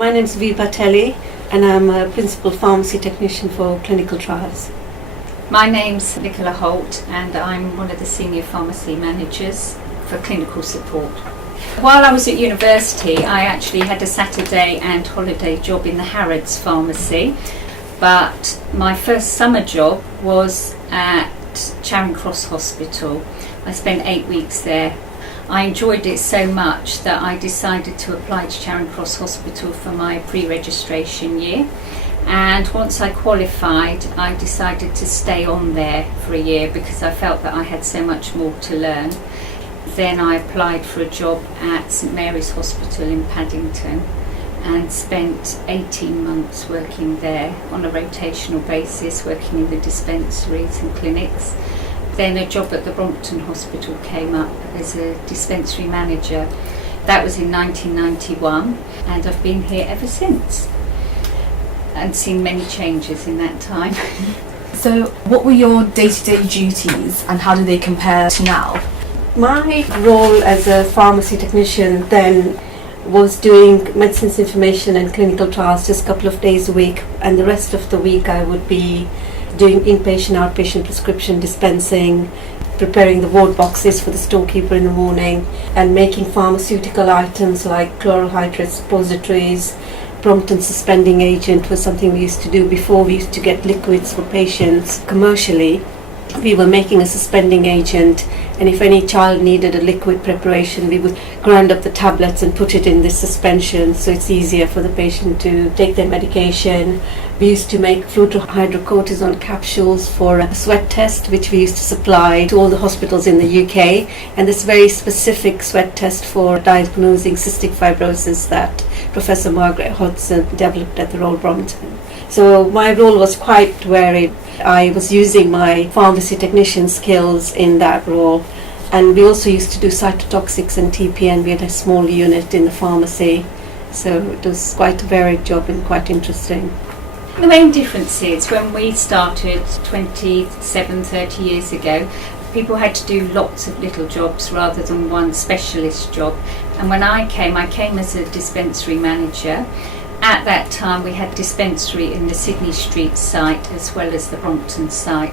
My name's Vibha Teli and I'm a Principal Pharmacy Technician for Clinical Trials. My name's Nicola Holt and I'm one of the Senior Pharmacy Managers for Clinical Support. While I was at university, I actually had a Saturday and holiday job in the Harrods Pharmacy, but my first summer job was at Charing Cross Hospital. I spent 8 weeks there. I enjoyed it so much that I decided to apply to Charing Cross Hospital for my pre-registration year, and once I qualified I decided to stay on there for a year because I felt that I had so much more to learn. Then I applied for a job at St Mary's Hospital in Paddington and spent 18 months working there on a rotational basis, working in the dispensaries and clinics. Then a job at the Brompton Hospital came up as a dispensary manager. That was in 1991 and I've been here ever since and seen many changes in that time. So what were your day-to-day duties and how do they compare to now? My role as a pharmacy technician then was doing medicines information and clinical trials just a couple of days a week, and the rest of the week I would be doing inpatient, outpatient prescription dispensing, preparing the ward boxes for the storekeeper in the morning, and making pharmaceutical items like chloral hydrate suppositories. Brompton suspending agent was something we used to do before. We used to get liquids for patients commercially. We were making a suspending agent, and if any child needed a liquid preparation, we would grind up the tablets and put it in this suspension so it's easier for the patient to take their medication. We used to make fluorohydrocortisone capsules for a sweat test, which we used to supply to all the hospitals in the UK, and this very specific sweat test for diagnosing cystic fibrosis that Professor Margaret Hodgson developed at the Royal Brompton. So my role was quite varied. I was using my pharmacy technician skills in that role, and we also used to do cytotoxics and TPN. We had a small unit in the pharmacy, so it was quite a varied job and quite interesting. The main difference is when we started 30 years ago, people had to do lots of little jobs rather than one specialist job, and when I came as a dispensary manager. At that time we had dispensary in the Sydney Street site as well as the Brompton site.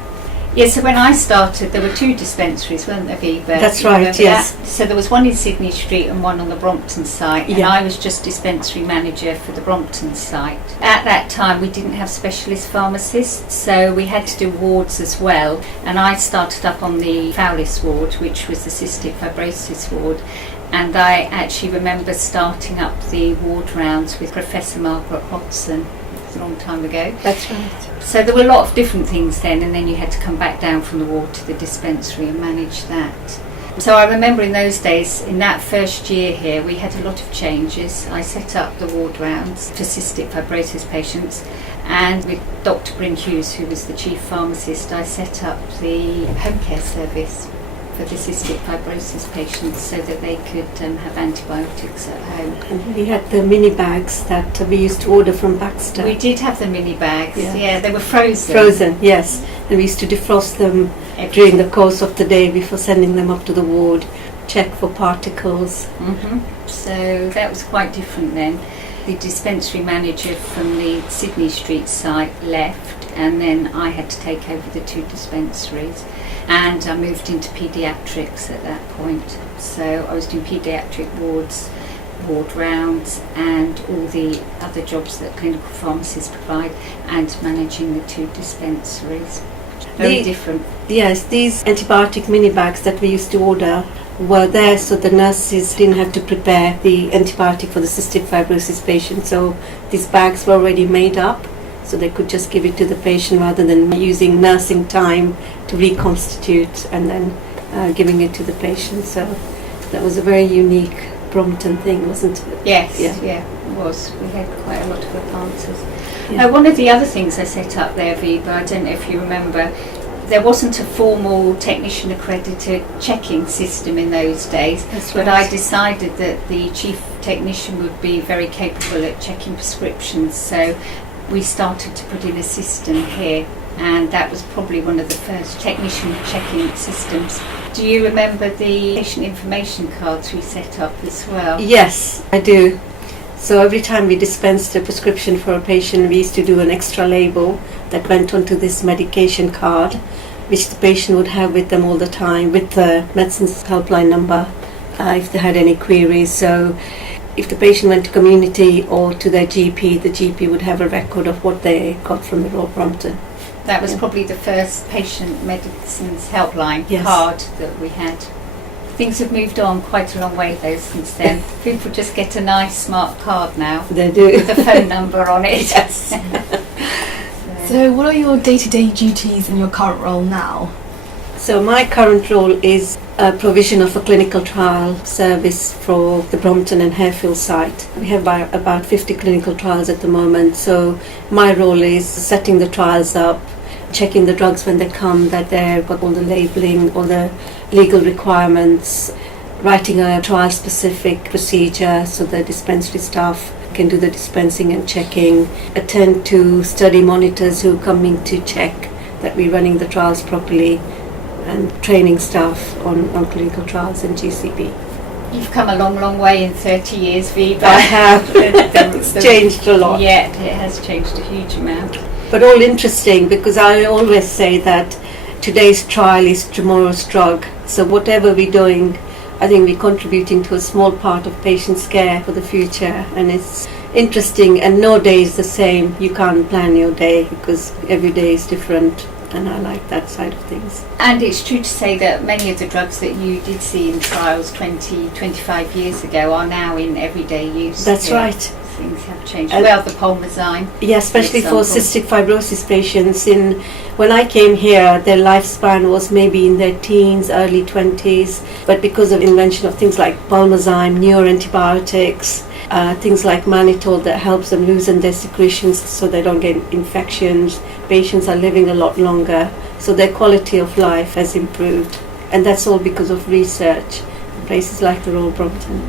Yeah, so when I started there were two dispensaries, weren't there, Vibha? That's right, yes. That? So there was one in Sydney Street and one on the Brompton site, and I was just dispensary manager for the Brompton site. At that time we didn't have specialist pharmacists, so we had to do wards as well, and I started up on the foulest ward, which was the cystic fibrosis ward. And I actually remember starting up the ward rounds with Professor Margaret Hodgson. It was a long time ago. That's right. So there were a lot of different things then, and then you had to come back down from the ward to the dispensary and manage that. So I remember in those days, in that first year here, we had a lot of changes. I set up the ward rounds for cystic fibrosis patients, and with Dr. Bryn Hughes, who was the chief pharmacist, I set up the home care service for the cystic fibrosis patients so that they could have antibiotics at home. And we had the mini bags that we used to order from Baxter. We did have the mini bags, yeah, they were frozen. Frozen, yes. And we used to defrost them during the course of the day before sending them up to the ward, check for particles. So that was quite different then. The dispensary manager from the Sydney Street site left, and then I had to take over the two dispensaries. And I moved into paediatrics at that point. So I was doing paediatric wards, ward rounds, and all the other jobs that clinical pharmacists provide, and managing the two dispensaries. Very different. Yes, these antibiotic mini bags that we used to order were there so the nurses didn't have to prepare the antibiotic for the cystic fibrosis patient. So these bags were already made up, so they could just give it to the patient rather than using nursing time to reconstitute and then giving it to the patient. So that was a very unique Brompton thing, wasn't it? Yes, yeah, it was. We had quite a lot of advances. One of the other things I set up there, Vibha, I don't know if you remember, there wasn't a formal technician accredited checking system in those days, but I decided that the chief technician would be very capable at checking prescriptions, so we started to put in a system here, and that was probably one of the first technician checking systems. Do you remember the patient information cards we set up as well? Yes, I do. So every time we dispensed a prescription for a patient, we used to do an extra label that went onto this medication card, which the patient would have with them all the time, with the medicines helpline number, if they had any queries. So if the patient went to community or to their GP, the GP would have a record of what they got from the Royal Brompton. That was probably the first patient medicines helpline Yes. card that we had. Things have moved on quite a long way though since then. People just get a nice smart card now They do. with a phone number on it. Yes. So what are your day-to-day duties in your current role now? So my current role is a provision of a clinical trial service for the Brompton and Harefield site. We have about 50 clinical trials at the moment, so my role is setting the trials up, checking the drugs when they come, that they've got all the labelling, all the legal requirements, writing a trial-specific procedure so the dispensary staff can do the dispensing and checking, attend to study monitors who come in to check that we're running the trials properly, and training staff on clinical trials and GCP. You've come a long, long way in 30 years, Vibha. I have. It's changed a lot. Yeah, it has changed a huge amount. But all interesting, because I always say that today's trial is tomorrow's drug. So whatever we're doing, I think we're contributing to a small part of patients' care for the future. And it's interesting, and no day is the same. You can't plan your day because every day is different. And I like that side of things. And it's true to say that many of the drugs that you did see in trials 20, 25 years ago are now in everyday use. That's Yeah. right. Things have changed. Well, the Pulmozyme. Yeah, especially for example. cystic fibrosis patients. When I came here, their lifespan was maybe in their teens, early 20s. But because of invention of things like Pulmozyme, newer antibiotics, things like mannitol that helps them loosen their secretions so they don't get infections, patients are living a lot longer. So their quality of life has improved. And that's all because of research in places like the Royal Brompton.